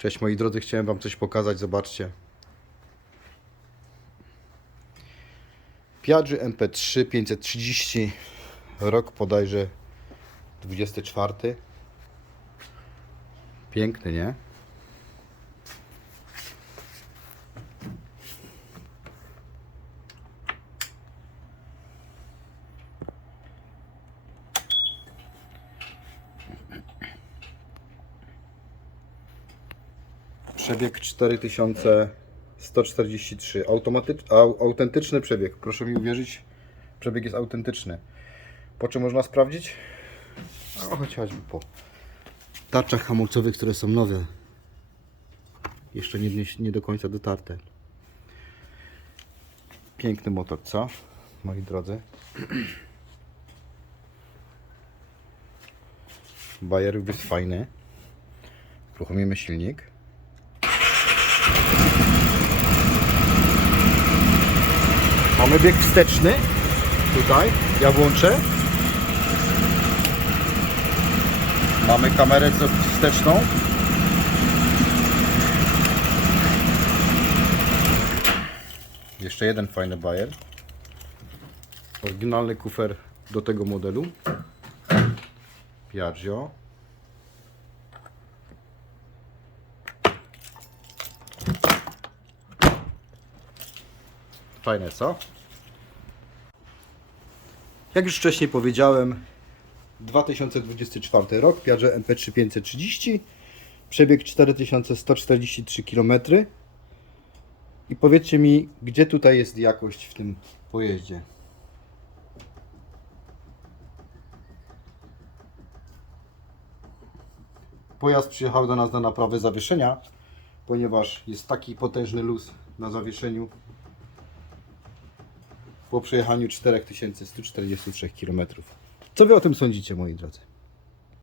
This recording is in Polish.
Cześć moi drodzy, chciałem Wam coś pokazać, zobaczcie. Piaggio MP3 530, rok bodajże 24. Piękny, nie? Przebieg 4143. Automatycz, au, autentyczny przebieg. Proszę mi uwierzyć, przebieg jest autentyczny. Po czym można sprawdzić? No, chociażby po tarczach hamulcowych, które są nowe. Jeszcze nie, nie, do końca dotarte. Piękny motor, co? Moi drodzy. Bajer jest fajny. Uruchomimy silnik. Mamy bieg wsteczny. Tutaj. Ja włączę. Mamy kamerę wsteczną. Jeszcze jeden fajny bajer. Oryginalny kufer do tego modelu. Piaggio. Fajne, co? Jak już wcześniej powiedziałem, 2024 rok, Piaggio MP3 530, przebieg 4143 km. I powiedzcie mi, gdzie tutaj jest jakość w tym pojeździe? Pojazd przyjechał do nas na naprawę zawieszenia, ponieważ jest taki potężny luz na zawieszeniu po przejechaniu 4143 km. Co Wy o tym sądzicie, moi drodzy?